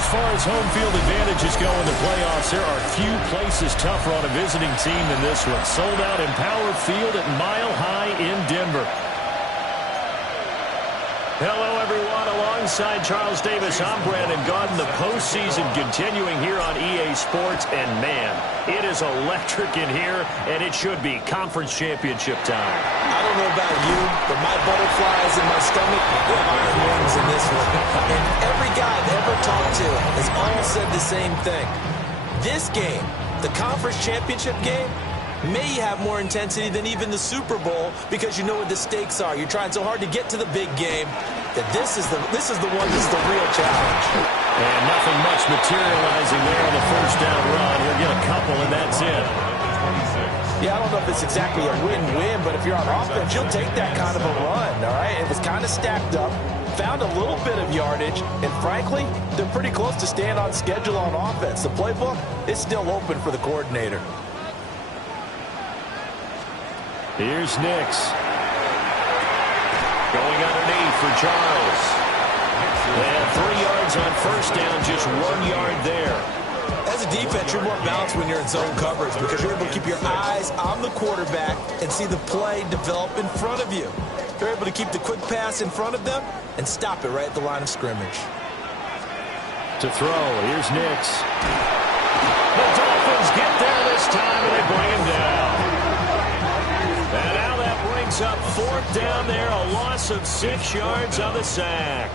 As far as home field advantages go in the playoffs, there are few places tougher on a visiting team than this one. Sold out Empower Field at Mile High in Denver. Hello, everyone. Alongside Charles Davis, I'm Brandon Gaudin. The postseason continuing here on EA Sports. And, man, it is electric in here, and it should be conference championship time. I don't know about you, but my butterflies in my stomach are iron wings in this one. And every guy I've ever talked to has all said the same thing. This game, the conference championship game, may have more intensity than even the Super Bowl because you know what the stakes are. You're trying so hard to get to the big game that this is the one that's the real challenge. And nothing much materializing there on the first down run. He'll get a couple, and that's it. Yeah, I don't know if it's exactly a win-win, but if you're on offense, you'll take that kind of a run, all right? It was kind of stacked up, found a little bit of yardage, and frankly, they're pretty close to staying on schedule on offense. The playbook is still open for the coordinator. Here's Nix. Going underneath for Charles. And 3 yards on first down, just 1 yard there. As a defense, you're more balanced when you're in zone coverage because you're able to keep your eyes on the quarterback and see the play develop in front of you. You're able to keep the quick pass in front of them and stop it right at the line of scrimmage. To throw, here's Nix. The Dolphins get there this time, and they bring him down. And now that brings up 4th down there, a loss of 6 yards on the sack.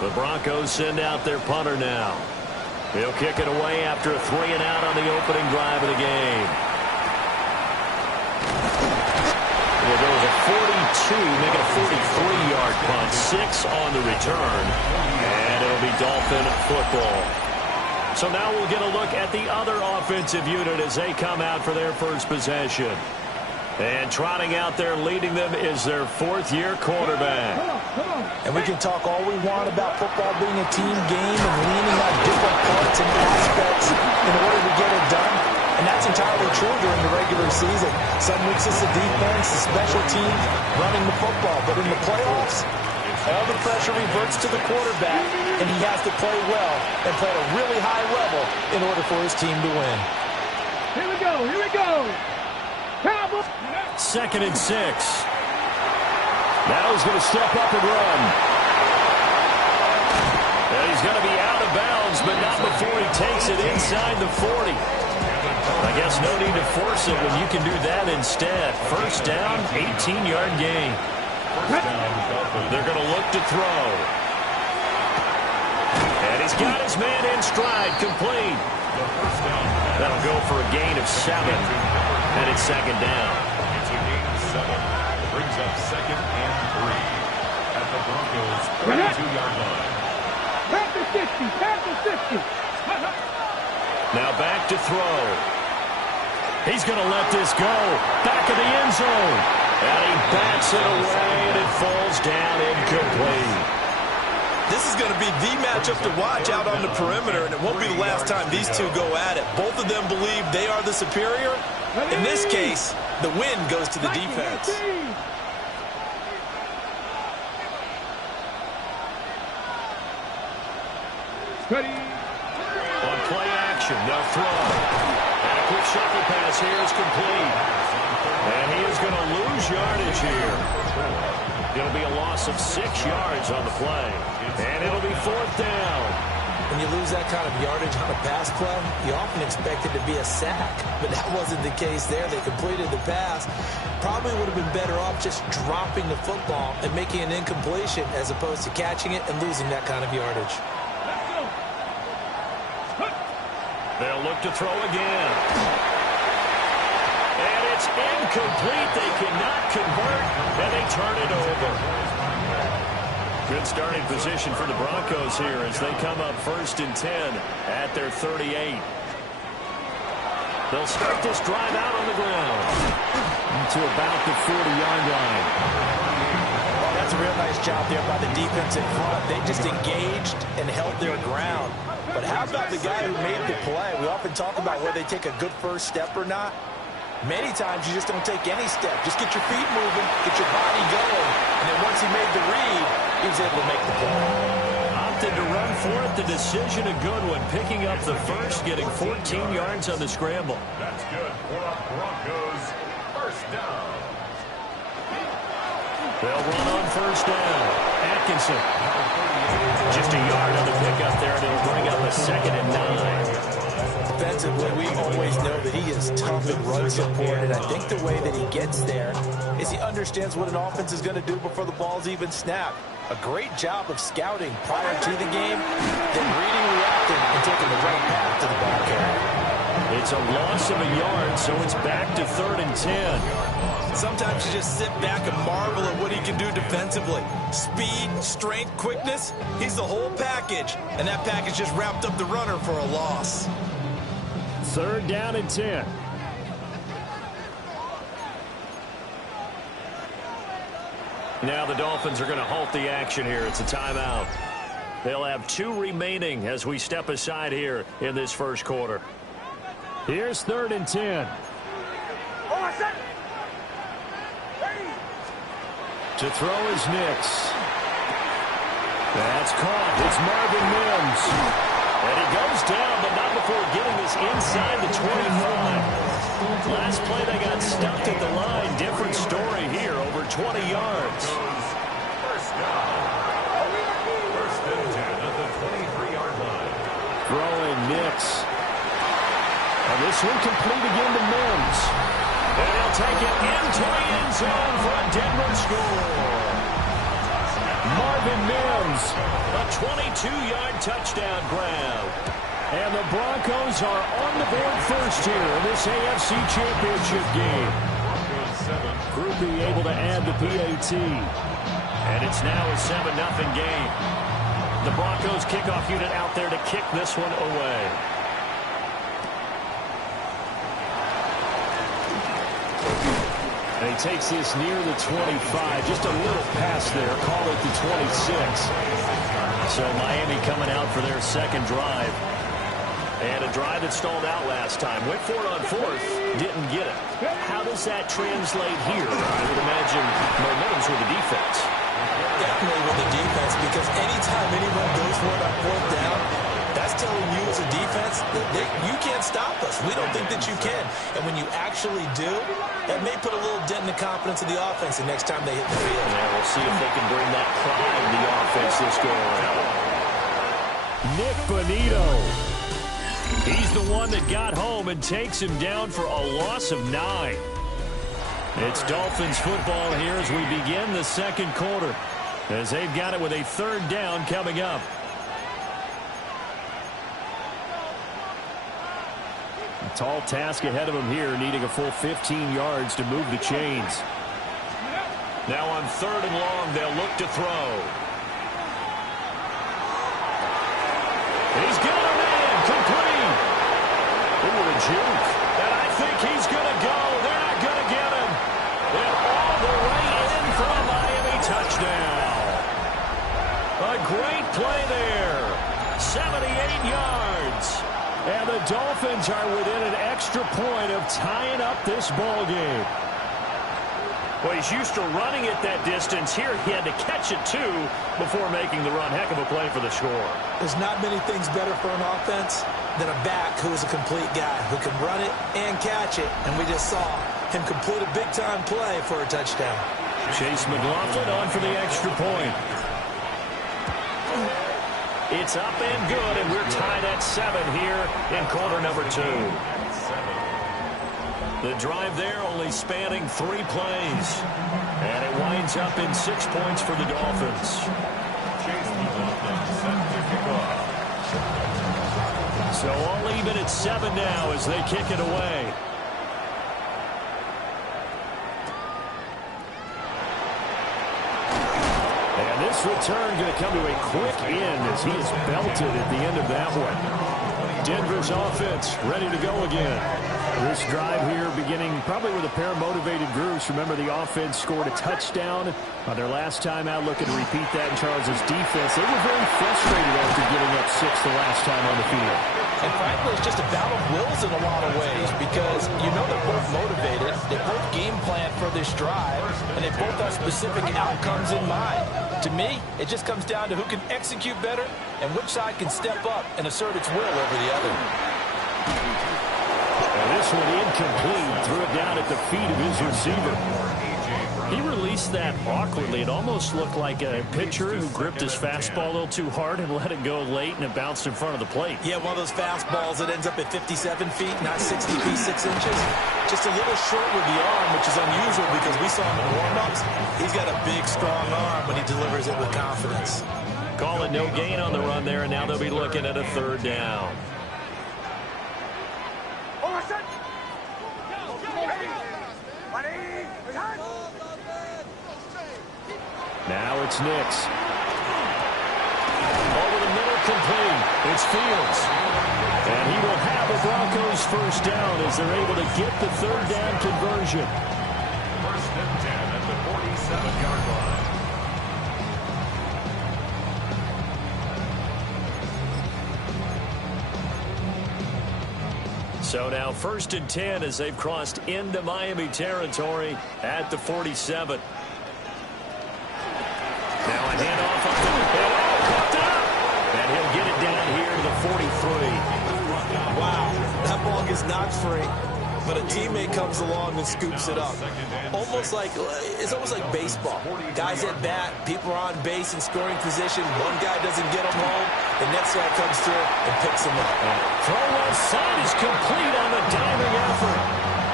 The Broncos send out their punter now. He'll kick it away after a 3-and-out on the opening drive of the game. Well, there was a 42, make it a 43-yard punt, 6 on the return, and it'll be Dolphin football. So now we'll get a look at the other offensive unit as they come out for their first possession. And trotting out there leading them is their 4th-year quarterback. And we can talk all we want about football being a team game and leaning on different parts and aspects in order to get it done. And that's entirely true during the regular season. Some weeks it's the defense, the special teams running the football. But in the playoffs, all the pressure reverts to the quarterback, and he has to play well and play at a really high level in order for his team to win. Here we go, here we go. 2nd and 6. Now he's going to step up and run. And he's going to be out of bounds, but not before he takes it inside the 40. I guess no need to force it when you can do that instead. First down, 18-yard gain. They're going to look to throw. And he's got his man in stride, complete. That'll go for a gain of 7. And it's 2nd down. It's a gain of 7. Brings up 2nd and 3 at the Broncos' 32-yard line. Back to 60, back to 60. Now back to throw. He's going to let this go. Back of the end zone. And he bats it away, and it falls down incomplete. This is going to be the matchup to watch out on the perimeter, and it won't be the last time these two go at it. Both of them believe they are the superior. In this case, the win goes to the defense. On play action, they'll throw. And a quick shuffle pass here is complete. And he is going to lose yardage here. It'll be a loss of 6 yards on the play. And it'll be 4th down. When you lose that kind of yardage on a pass play, you often expect it to be a sack. But that wasn't the case there. They completed the pass. Probably would have been better off just dropping the football and making an incompletion as opposed to catching it and losing that kind of yardage. They'll look to throw again. And it's incomplete. They cannot convert, and they turn it over. Good starting position for the Broncos here as they come up 1st and 10 at their 38. They'll start this drive out on the ground to about the 40-yard line. That's a real nice job there by the defense in front. They just engaged and held their ground. But how about the guy who made the play? We often talk about whether they take a good first step or not. Many times you just don't take any step. Just get your feet moving, get your body going. And then once he made the read, he was able to make the play. Opted to run for it with the decision, a good one. Picking up the first, getting 14 yards on the scramble. That's good for a Broncos first down. They'll run on first down. Atkinson. Just a yard on the pickup there, and it'll bring up a 2nd and 9. Defensively, we always know that he is tough and run support, and I think the way that he gets there is he understands what an offense is going to do before the ball's even snapped. A great job of scouting prior to the game, then reading, reacting, and taking the right path to the ball carrier. It's a loss of a yard, so it's back to 3rd and 10. Sometimes you just sit back and marvel at what he can do defensively. Speed, strength, quickness, he's the whole package. And that package just wrapped up the runner for a loss. 3rd down and 10. Now the Dolphins are going to halt the action here. It's a timeout. They'll have 2 remaining as we step aside here in this first quarter. Here's 3rd and 10. To throw is Nix. That's caught. It's Marvin Mims. And he goes down, but not before getting this inside the 25. Last play, they got stuffed at the line. Different story here, over 20 yards. First down. First and 10 at the 23-yard line. Throwing Nix. And this one complete again to Mims. And he'll take it into the end zone for a Denver score. Marvin Mims, a 22-yard touchdown grab. And the Broncos are on the board first here in this AFC Championship game. Groupie able to add the PAT. And it's now a 7-0 game. The Broncos kickoff unit out there to kick this one away. And he takes this near the 25. Just a little pass there. Call it the 26. So Miami coming out for their second drive. And a drive that stalled out last time. Went for it on 4th. Didn't get it. How does that translate here? I would imagine momentum's with the defense. Definitely with the defense, because anytime anyone goes for it on 4th down, that's telling you as a defense that you can't stop us. We don't think that you can. And when you actually do, that may put a little dent in the confidence of the offense the next time they hit the field. Yeah, we'll see if they can bring that pride to the offense this go around. Nick Bonito. He's the one that got home and takes him down for a loss of 9. It's Dolphins football here as we begin the second quarter, as they've got it with a 3rd down coming up. A tall task ahead of him here, needing a full 15 yards to move the chains. Now on 3rd and long, they'll look to throw. He's got a man, complete. Ooh, a juke. And I think he's going to go. They're not going to get him. And all the way in for a Miami touchdown. A great play there. 78 yards. And the Dolphins are within an extra point of tying up this ball game. Well, he's used to running it that distance. Here he had to catch it, too, before making the run. Heck of a play for the score. There's not many things better for an offense than a back who is a complete guy who can run it and catch it. And we just saw him complete a big-time play for a touchdown. Chase McLaughlin on for the extra point. It's up and good, and we're tied at 7 here in quarter number 2. The drive there only spanning 3 plays. And it winds up in 6 points for the Dolphins. So all even at 7 now as they kick it away. And this return going to come to a quick end as he is belted at the end of that one. Denver's offense ready to go again. This drive here beginning probably with a pair of motivated groups. Remember, the offense scored a touchdown on their last time out, looking to repeat that in Charles' defense. They were very frustrated after giving up 6 the last time on the field. And frankly, it's just a battle of wills in a lot of ways, because you know they're both motivated, they both game plan for this drive, and they both have specific outcomes in mind. To me, it just comes down to who can execute better and which side can step up and assert its will over the other. And this one incomplete. Threw it down at the feet of his receiver. He released that awkwardly. It almost looked like a pitcher who gripped his fastball a little too hard and let it go late, and it bounced in front of the plate. Yeah, one of those fastballs that ends up at 57 feet, not 60 feet, 6 inches. Just a little short with the arm, which is unusual because we saw him in warm-ups. He's got a big, strong arm when he delivers it with confidence. Call it no gain on the run there, and now they'll be looking at a third down. Now it's Nix. Over the middle, complete. It's Fields. And he will have the Broncos first down as they're able to get the third down conversion. First and 10 at the 47-yard line. So now first and 10 as they've crossed into Miami territory at the 47. Now a handoff up to the middle. Caught up. And he'll get it down here to the 43. Wow, that ball gets knocked free, but a teammate comes along and scoops it up. It's almost like baseball. Guys at bat, people are on base in scoring position. One guy doesn't get him home. The next guy comes through and picks him up. Throw left side is complete on the diving effort.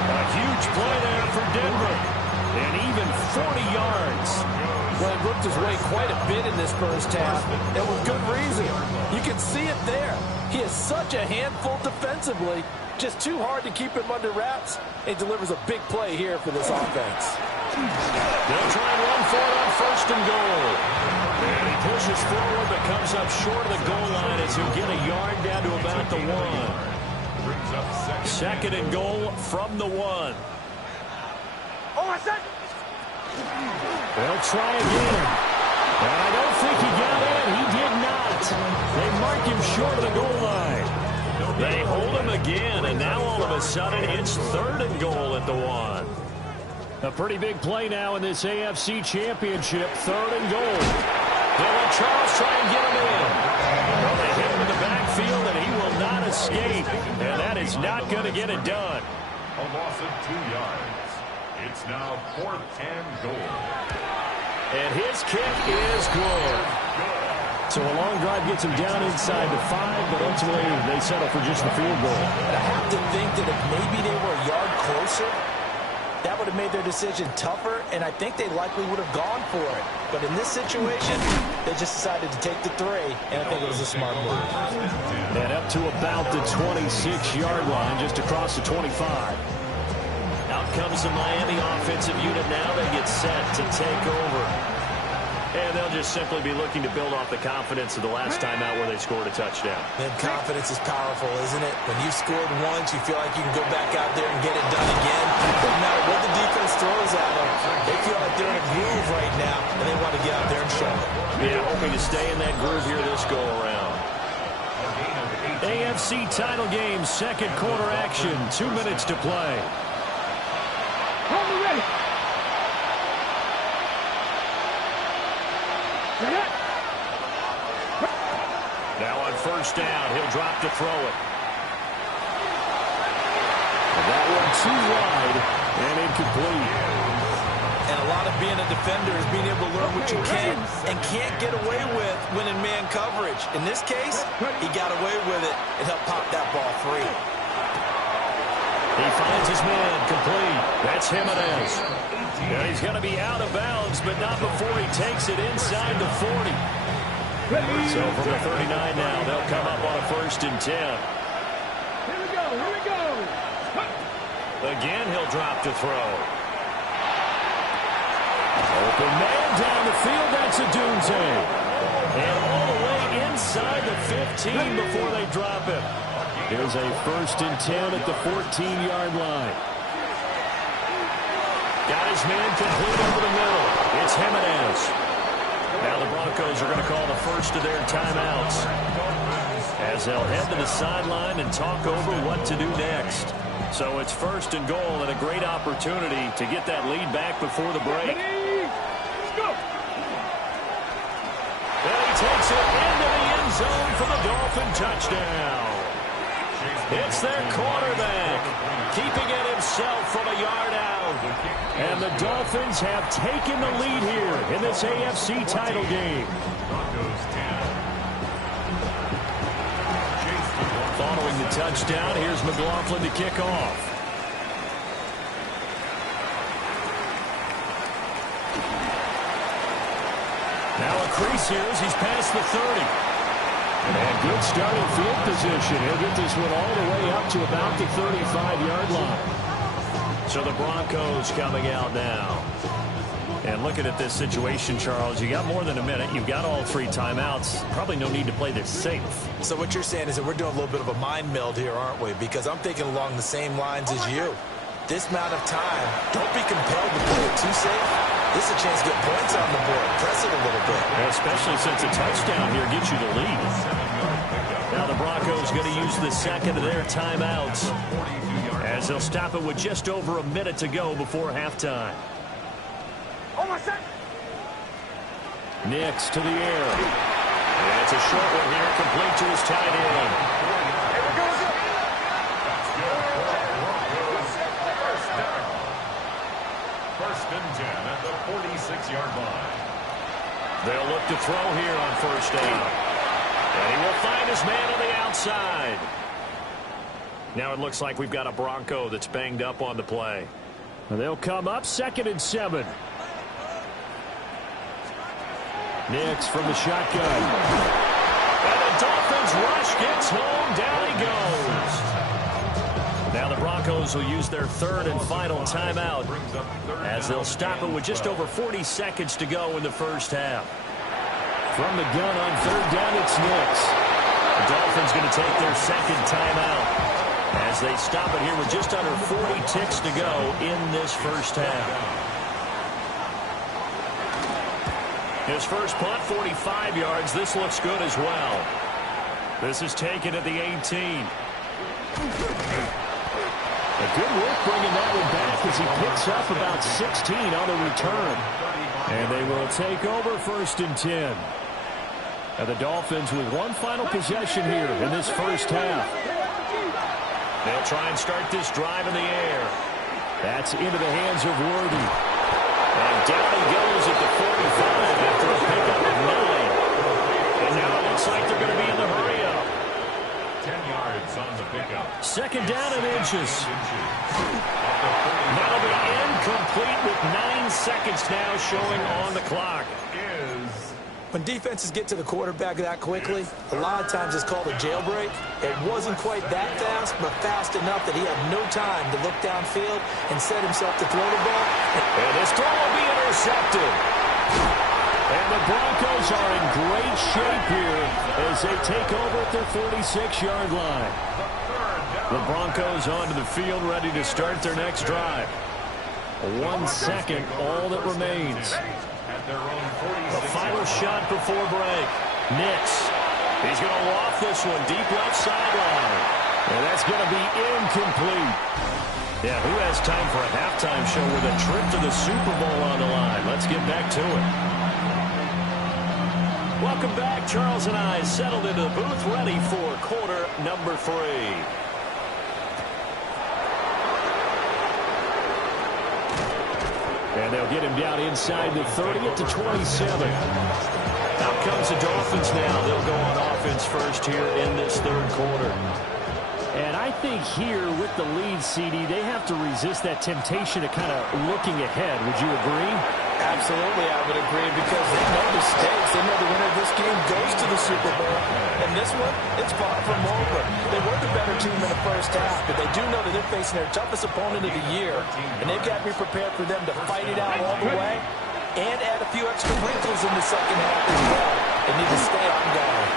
A huge play there for Denver. And even 40 yards. Well, he worked his way quite a bit in this first half, and with good reason. You can see it there. He is such a handful defensively. Just too hard to keep him under wraps. He delivers a big play here for this offense. They'll try and run for it on first and goal. And he pushes forward but comes up short of the goal line as he'll get a yard down to about the 1. Second and goal from the 1. They'll try again. And I don't think he got in. He did not. They mark him short of the goal line. They hold him again, and now all of a sudden it's third and goal at the 1. A pretty big play now in this AFC Championship. Third and goal. They'll let Charles try and get him in. Well, they hit him in the backfield, and he will not escape. And that is not going to get it done. A loss of 2 yards. It's now fourth and goal. And his kick is good. So a long drive gets him down inside the 5, but ultimately they settle for just the field goal. And I have to think that if maybe they were a yard closer, that would have made their decision tougher, and I think they likely would have gone for it. But in this situation, they just decided to take the 3, and I think it was a smart move. And up to about the 26-yard line, just across the 25. Out comes the Miami offensive unit now. They get set to take over. And they'll just simply be looking to build off the confidence of the last time out where they scored a touchdown. Man, confidence is powerful, isn't it? When you scored once, you feel like you can go back out there and get it done again. No matter what the defense throws at them, they feel like they're in a groove right now, and they want to get out there and show it. Yeah, hoping to stay in that groove here this go-around. AFC title game, second quarter action, 2 minutes to play. Hold me ready. Now on first down, he'll drop to throw it. That one too wide and incomplete. And a lot of being a defender is being able to learn what you can and can't get away with when in man coverage. In this case, he got away with it and helped pop that ball free. He finds his man complete. That's Jimenez. Now he's going to be out of bounds, but not before he takes it inside the 40. So from the 39 now, they'll come up on a first and 10. Here we go, here we go. Again, he'll drop to throw. Open man down the field, that's a Dunze. And all the way inside the 15 before they drop him. Here's a first and 10 at the 14-yard line. Got his man complete over the middle. It's Jimenez. Now the Broncos are going to call the first of their timeouts as they'll head to the sideline and talk over what to do next. So it's first and goal and a great opportunity to get that lead back before the break. Let's go. Dolphin touchdown. It's their quarterback, keeping it himself from a yard out. And the Dolphins have taken the lead here in this AFC title game. Following the touchdown, here's McLaughlin to kick off. Now a crease here as he's past the 30. And good starting field position. He'll get this one all the way up to about the 35-yard line. So the Broncos coming out now. And looking at this situation, Charles, you got more than a minute. You've got all 3 timeouts. Probably no need to play this safe. So what you're saying is that we're doing a little bit of a mind meld here, aren't we? Because I'm thinking along the same lines as you. This amount of time, don't be compelled to play it too safe. This is a chance to get points on the board. Press it a little bit. Especially since a touchdown here gets you the lead. Now the Broncos going to use the second of their timeouts as they'll stop it with just over a minute to go before halftime. Nix to the air. And it's a short one here, complete to his tight end. First and 10 at the 46-yard line. They'll look to throw here on first down. And he will find his man on the outside. Now it looks like we've got a Bronco that's banged up on the play. They'll come up 2nd and 7. Nix from the shotgun. And the Dolphins rush gets home. Down he goes. Now the Broncos will use their 3rd and final timeout as they'll stop it with just over 40 seconds to go in the first half. From the gun on 3rd down, it's Nix. The Dolphins going to take their 2nd timeout as they stop it here with just under 40 ticks to go in this first half. His first punt, 45 yards. This looks good as well. This is taken at the 18. A good work bringing that one back as he picks up about 16 on the return. And they will take over 1st and 10. And the Dolphins with one final possession here in this first half. They'll try and start this drive in the air. That's into the hands of Worthy. And down he goes at the 45 after a pickup of 9. And now it looks like they're going to be in the hurry-up. 10 yards on the pickup. 2nd down and inches. That'll be incomplete with 9 seconds now showing on the clock. When defenses get to the quarterback that quickly, a lot of times it's called a jailbreak. It wasn't quite that fast, but fast enough that he had no time to look downfield and set himself to throw the ball. And this throw will be intercepted. And the Broncos are in great shape here as they take over at their 46-yard line. The Broncos onto the field ready to start their next drive. 1 second, all that remains. The final shot before break. Nix. He's going to loft this one deep left sideline. And that's going to be incomplete. Yeah, who has time for a halftime show with a trip to the Super Bowl on the line? Let's get back to it. Welcome back. Charles and I settled into the booth ready for quarter number 3. And they'll get him down inside the 30 at the 27. Out comes the Dolphins now. They'll go on offense first here in this 3rd quarter. And I think here with the lead, CD, they have to resist that temptation of kind of looking ahead. Would you agree? Absolutely, I would agree, because they know the stakes. They know the winner of this game goes to the Super Bowl. And this one, it's far from over. They were the better team in the first half, but they do know that they're facing their toughest opponent of the year. And they've got to be prepared for them to fight it out all the way and add a few extra wrinkles in the second half as well. They need to stay on guard.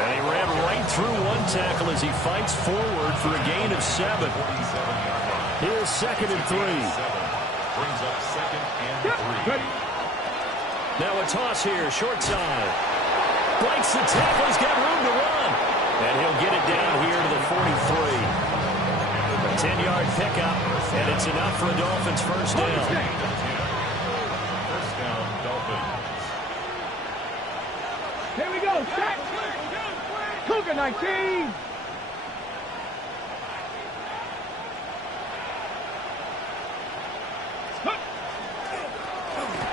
And he ran right through one tackle as he fights forward for a gain of 7. Here's 2nd and 3. Brings up 2nd and 3. Now a toss here, short side. Breaks the tackle, he's got room to run. And he'll get it down here to the 43. A 10-yard pickup, and it's enough for a Dolphins first down. First down, Dolphins. Here we go. Set. Cougar 19.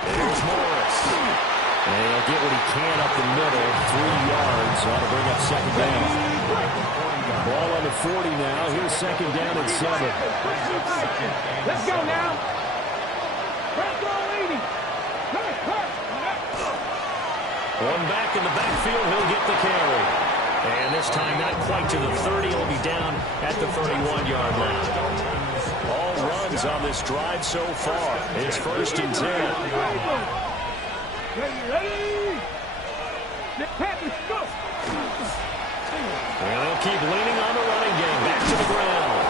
Here's Morris. And he'll get what he can up the middle. 3 yards. Ought to bring up second down. Ball on the 40 now. Here's second down and 7. Let's go now. First roll 80. One back in the backfield. He'll get the carry. And this time not quite to the 30. He'll be down at the 31-yard line. All runs on this drive so far. It's first and 10. Ready. The Panthers go. And they'll keep leaning on the running game. Back to the ground.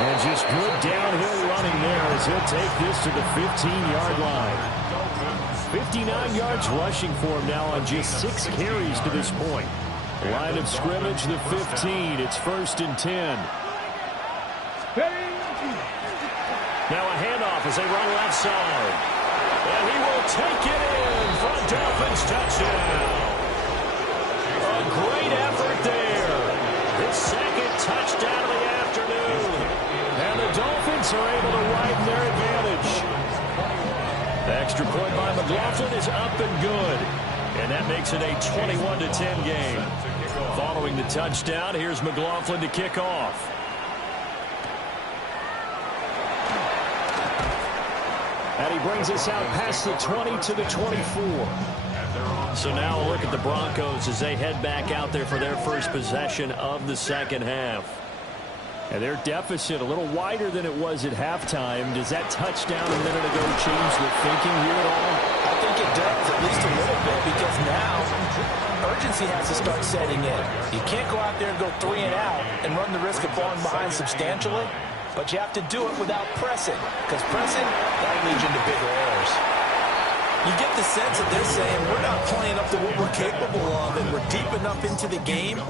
And just good downhill running there as he'll take this to the 15-yard line. 59 yards rushing for him now on just 6 carries to this point. Line of scrimmage, the 15. It's first and 10. Now a handoff as they run left side. And he will take it in for a Dolphins touchdown. A great effort there. His second touchdown of the afternoon. And the Dolphins are able to widen their advantage. The extra point by McLaughlin is up and good. And that makes it a 21-10 game. Following the touchdown, here's McLaughlin to kick off. And he brings us out past the 20 to the 24. So now a look at the Broncos as they head back out there for their first possession of the second half. And their deficit a little wider than it was at halftime. Does that touchdown a minute ago change the thinking here at all? I think it does, at least a little bit, because now urgency has to start setting in. You can't go out there and go 3 and out and run the risk of falling behind substantially, but you have to do it without pressing, because pressing, that leads you into bigger errors. You get the sense that they're saying we're not playing up to what we're capable of, and we're deep enough into the game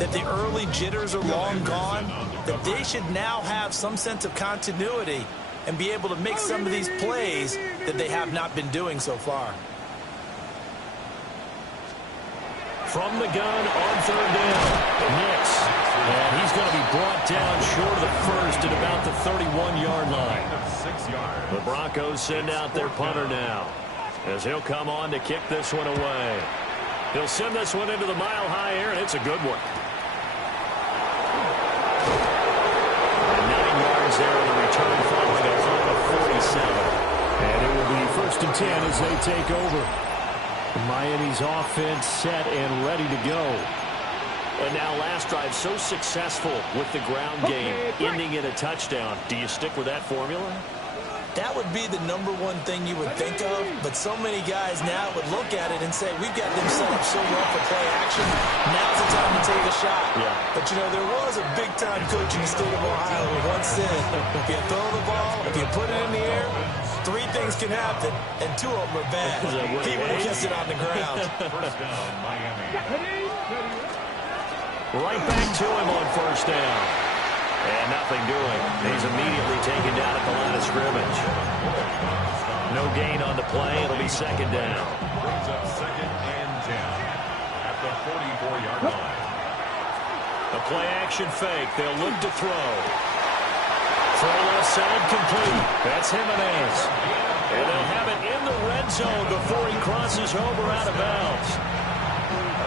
that the early jitters are long gone, that they should now have some sense of continuity and be able to make some of these plays that they have not been doing so far. From the gun on third down, Nix. And he's going to be brought down short of the first at about the 31-yard line. The Broncos send out their punter now, as he'll come on to kick this one away. He'll send this one into the mile-high air, and it's a good one. And 9 yards there on the return following a clock of 47. And it will be first and 10 as they take over. Miami's offense set and ready to go. And now last drive so successful with the ground game, ending in a touchdown. Do you stick with that formula? That would be the number one thing you would think of, but so many guys now would look at it and say, we've got them set up so well for play action. Now's the time to take a shot. Yeah. But, you know, there was a big-time coach in the state of Ohio who once said, if you throw the ball, if you put it in the air, 3 things can happen, and 2 of them are bad. He would have kept it on the ground. First down, Miami. Right back to him on first down. And nothing doing. He's immediately taken down at the line of scrimmage. No gain on the play. It'll be second down. Brings up second and 10 at the 44-yard line. A play-action fake. They'll look to throw. Throw left side complete. That's Jimenez. And they'll have it in the red zone before he crosses over out of bounds.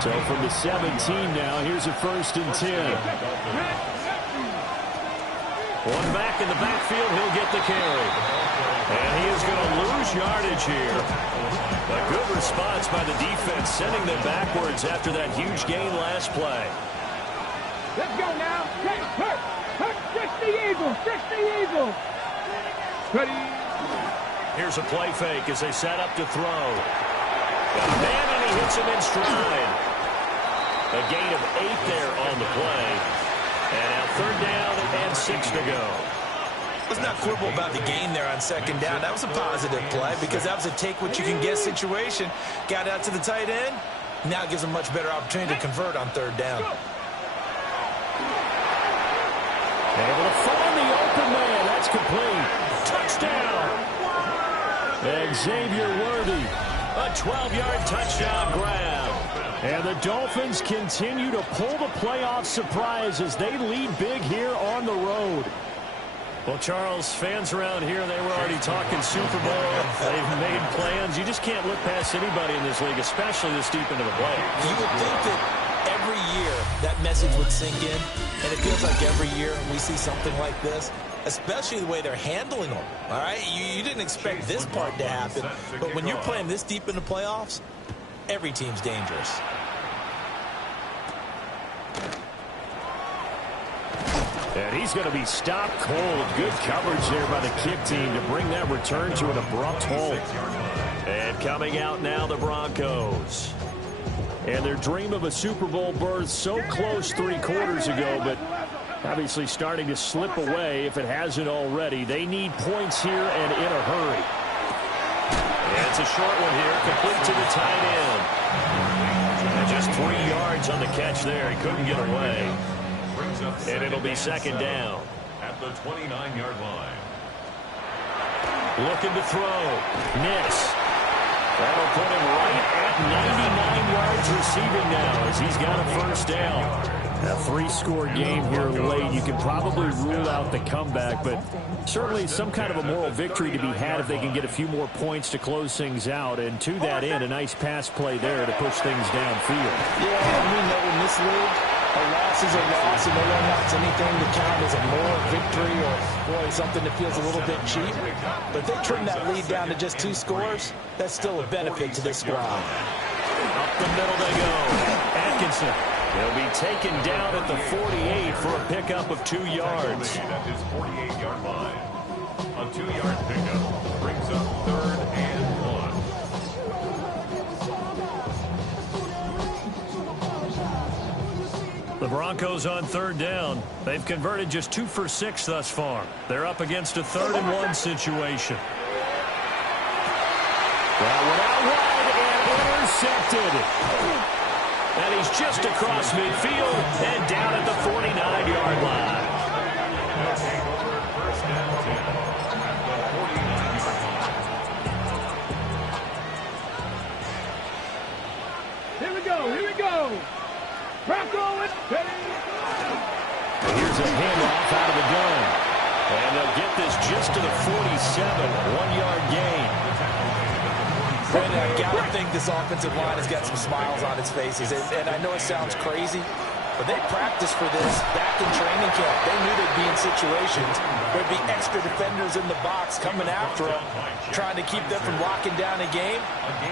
So from the 17 now, here's a first and 10. One back in the backfield, he'll get the carry. And he is going to lose yardage here. A good response by the defense, sending them backwards after that huge gain last play. Let's go now. Stretch the eagle. Stretch the eagle. Ready. Here's a play fake as they set up to throw. And he hits him in stride. A gain of 8 there on the play. And now third down and 6 to go. Let's not quibble about the gain there on second down. That was a positive play because that was a take-what-you-can-get situation. Got out to the tight end. Now gives a much better opportunity to convert on third down. Able to find the open man. That's complete. Touchdown. Xavier Worthy. A 12-yard touchdown grab. And the Dolphins continue to pull the playoff surprise as they lead big here on the road. Well, Charles, fans around here, they were already talking Super Bowl. They've made plans. You just can't look past anybody in this league, especially this deep into the playoffs. You would think that every year that message would sink in, and it feels like every year we see something like this, especially the way they're handling them. All right, you didn't expect this part to happen, but when you're playing this deep in the playoffs, every team's dangerous. And he's going to be stopped cold. Good coverage there by the kick team to bring that return to an abrupt halt. And coming out now, the Broncos. And their dream of a Super Bowl berth so close 3 quarters ago, but obviously starting to slip away if it hasn't already. They need points here and in a hurry. And it's a short one here, complete to the tight end. And just 3 yards on the catch there. He couldn't get away. And it'll be second down. At the 29-yard line. Looking to throw. Nix. That'll put him right at 99 yards receiving now as he's got a first down. A 3-score game here late. You can probably rule out the comeback, but certainly some kind of a moral victory to be had if they can get a few more points to close things out. And to that end, a nice pass play there to push things downfield. Yeah, and we know in this league, a loss is a loss, and no one wants anything to count as a moral victory or, boy, something that feels a little bit cheap. But if they trim that lead down to just 2 scores, that's still a benefit to this squad. Up the middle they go. Atkinson. He'll be taken down at the 48 for a pickup of 2 yards. At his 48-yard line. A 2-yard pickup brings up 3rd and 1. The Broncos on 3rd down. They've converted just 2 for 6 thus far. They're up against a 3rd and 1 situation. That went out wide and intercepted. And he's just across midfield and down at the 49-yard line. First down 10 at the 49-yard line. Here we go. Here we go. Bronco is ready. Here's a handoff out of the gun. And they'll get this just to the 47, 1-yard gain. Brandon, I gotta think this offensive line has got some smiles on its faces. And I know it sounds crazy, but they practiced for this back in training camp. They knew they'd be in situations where there'd be extra defenders in the box coming after them, trying to keep them from locking down a game.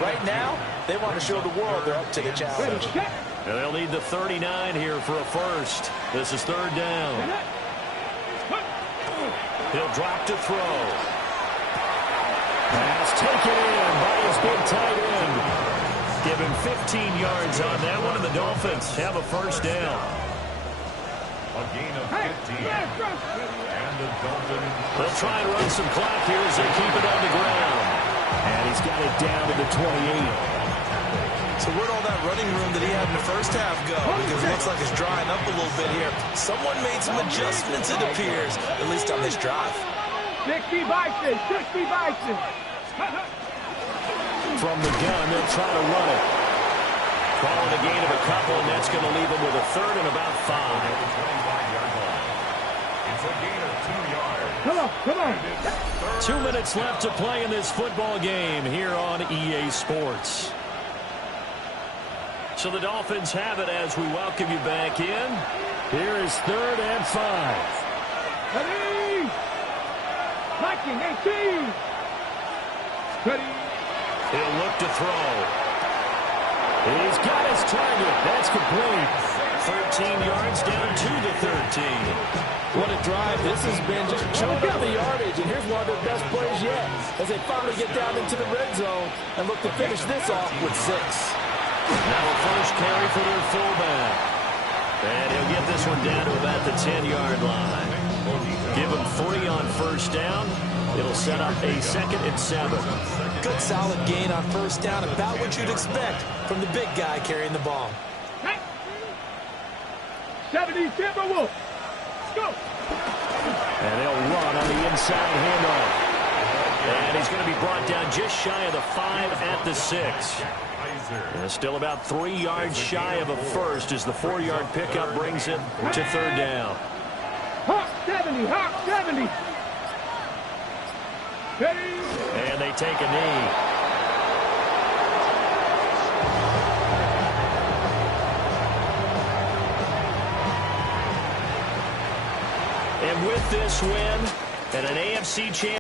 Right now, they want to show the world they're up to the challenge. And they'll need the 39 here for a first. This is 3rd down. He'll drop to throw. Pass taken in by his big tight end. Give him 15 yards on that one, and the Dolphins have a first down. A gain of 15. And the Dolphins. They'll try and run some clock here as they keep it on the ground. And he's got it down to the 28. So where'd all that running room that he had in the first half go? Because it looks like it's drying up a little bit here. Someone made some adjustments, it appears, at least on this drive. 60 Bison. 60 Bison. From the gun, they'll try to run it. Calling a gain of a couple, and that's going to leave them with a 3rd and about 5. It's a gain of 2 yards. Come on. Come on. 2 minutes left to play in this football game here on EA Sports. So the Dolphins have it as we welcome you back in. Here is 3rd and 5. Ready. Viking 18. Ready. He'll look to throw. He's got his target. That's complete. 13 yards down to the 13. What a drive this has been. Just choke out the yardage. And here's one of their best plays yet as they finally get down into the red zone and look to finish this off with 6. Now a first carry for their fullback. And he'll get this one down to about the 10-yard line. Give him 3 on first down. It'll set up a 2nd and 7. Good solid gain on first down, about what you'd expect from the big guy carrying the ball. 70 Timberwolves. Go. And they'll run on the inside handoff. And he's going to be brought down just shy of the 5 at the 6. Still about 3 yards shy of a first as the 4-yard pickup brings it to 3rd down. Hawk 70, Hawk 70. And they take a knee. And with this win and an AFC championship,